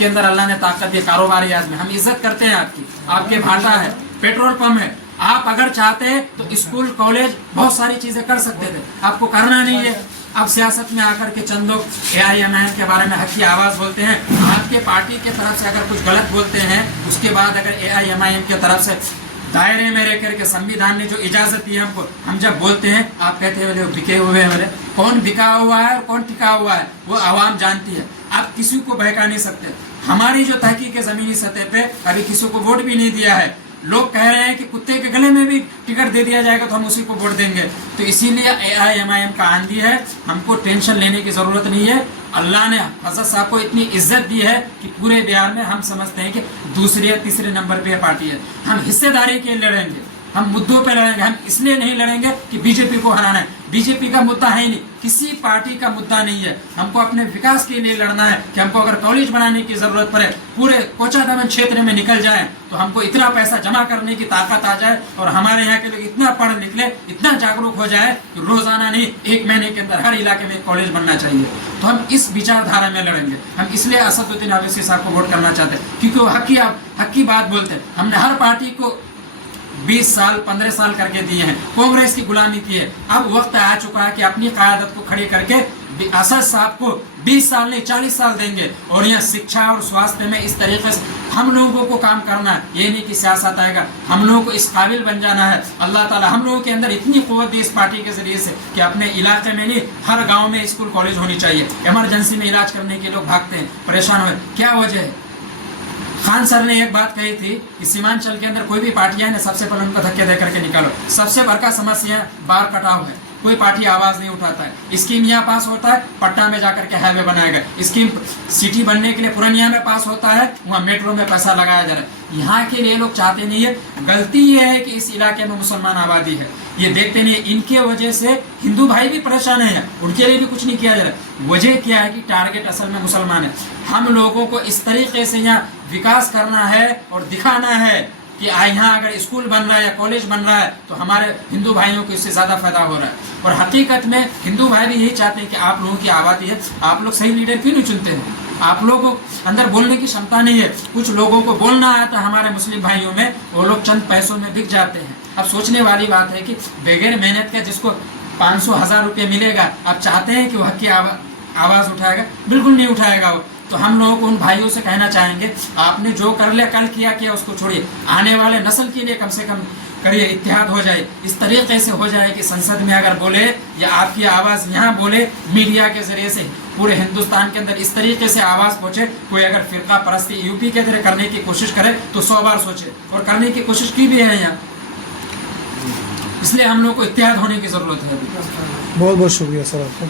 आपके अंदर अल्लाह ने ताकत दी, कारोबारी आदमी, हम इज्जत करते हैं आपकी, आपके भाटा है, पेट्रोल पंप है, आप अगर चाहते तो स्कूल कॉलेज बहुत सारी चीजें कर सकते थे, आपको करना नहीं है। अब सियासत में आकर के चंद लोग AIMIM के बारे में हक की आवाज बोलते हैं, आपके पार्टी के तरफ से अगर कुछ गलत बोलते हैं, उसके बाद अगर AIMIM के तरफ से दायरे में रह करके संविधान ने जो इजाजत दी हमको, हम जब बोलते हैं आप कहते हैं बोले बिके हुए हैं, बोले कौन बिका हुआ है और कौन टिका हुआ है वो आवाम जानती है, आप किसी को बहका नहीं सकते। हमारी जो तहकीक है जमीनी सतह पे, अभी किसी को वोट भी नहीं दिया है, लोग कह रहे हैं कि कुत्ते के गले में भी टिकट दे दिया जाएगा तो हम उसी को वोट देंगे। तो इसीलिए AIMIM का आंधी है, हमको टेंशन लेने की जरूरत नहीं है। अल्लाह ने हजरत साहब को इतनी इज्जत दी है कि पूरे बिहार में हम समझते हैं कि दूसरे या तीसरे नंबर पे पार्टी है। हम हिस्सेदारी के लिए लड़ेंगे, हम मुद्दों पे लड़ेंगे, हम इसलिए नहीं लड़ेंगे कि बीजेपी को हराना है, बीजेपी का मुद्दा है ही नहीं, किसी पार्टी का मुद्दा नहीं है। हमको अपने विकास के लिए लड़ना है कि हमको अगर कॉलेज बनाने की जरूरत पड़े, पूरे कोचादामन क्षेत्र में निकल जाए तो हमको इतना पैसा जमा करने की ताकत आ जाए और हमारे यहाँ के लोग इतना पढ़ निकले, इतना जागरूक हो जाए कि रोजाना नहीं 1 महीने के अंदर हर इलाके में एक कॉलेज बनना चाहिए। तो हम इस विचारधारा में लड़ेंगे। हम इसलिए असदुद्दीन ओवैसी साहब को वोट करना चाहते हैं क्योंकि वो हक की बात बोलते हैं। हमने हर पार्टी को 20 साल 15 साल करके दिए हैं, कांग्रेस की गुलामी की है। अब वक्त आ चुका है कि अपनी क़यादत को खड़ी करके असद साहब को 20 साल नहीं 40 साल देंगे और यहाँ शिक्षा और स्वास्थ्य में इस तरीके से हम लोगों को काम करना है। ये नहीं कि सियासत आएगा, हम लोगों को इस काबिल बन जाना है। अल्लाह ताला हम लोगों के अंदर इतनी क़ुव्वत दी इस पार्टी के जरिए से कि अपने इलाके में नहीं हर गाँव में स्कूल कॉलेज होनी चाहिए। इमरजेंसी में इलाज करने के लोग भागते हैं, परेशान हुए, क्या वजह है? खान सर ने एक बात कही थी कि सीमांचल के अंदर कोई भी पार्टियां है ना, सबसे पहले उनको धक्के दे करके निकालो। सबसे बड़का समस्या बार कटाव है, कोई पार्टी आवाज नहीं उठाता है। स्कीम यहाँ पास होता है, पटना में जाकर के हाईवे बनाएगा। स्कीम सिटी बनने के लिए पूर्णिया में पास होता है, वहाँ मेट्रो में पैसा लगाया जा रहा है। यहाँ के लिए लोग चाहते नहीं है। गलती ये है कि इस इलाके में मुसलमान आबादी है, ये देखते नहीं है। इनके वजह से हिंदू भाई भी परेशान है, उनके लिए भी कुछ नहीं किया जा रहा। वजह क्या है कि टारगेट असल में मुसलमान है। हम लोगों को इस तरीके से यहाँ विकास करना है और दिखाना है कि यहाँ अगर स्कूल बन रहा है या कॉलेज बन रहा है तो हमारे हिंदू भाइयों को इससे ज़्यादा फायदा हो रहा है। और हकीकत में हिंदू भाई भी यही चाहते हैं कि आप लोगों की आबादी है, आप लोग सही लीडर क्यों नहीं चुनते हैं? आप लोगों को अंदर बोलने की क्षमता नहीं है। कुछ लोगों को बोलना आता है हमारे मुस्लिम भाइयों में, वो लोग चंद पैसों में बिक जाते हैं। अब सोचने वाली बात है कि बगैर मेहनत के जिसको 500-1000 रुपये मिलेगा, आप चाहते हैं कि वो हक की आवाज़ उठाएगा? बिल्कुल नहीं उठाएगा वो। तो हम लोगों को उन भाइयों से कहना चाहेंगे, आपने जो कर लिया कल किया उसको छोड़िए, आने वाले नस्ल के लिए कम से कम करिए, इत्तेहाद हो जाए। इस तरीके से हो जाए कि संसद में अगर बोले या आपकी आवाज़ यहाँ बोले, मीडिया के जरिए से पूरे हिंदुस्तान के अंदर इस तरीके से आवाज़ पहुँचे। कोई अगर फिरका परस्ती यूपी के तरह करने की कोशिश करे तो 100 बार सोचे, और करने की कोशिश की भी है यहाँ। इसलिए हम लोग को इत्तेहाद होने की ज़रूरत है। बहुत बहुत शुक्रिया सर आपका।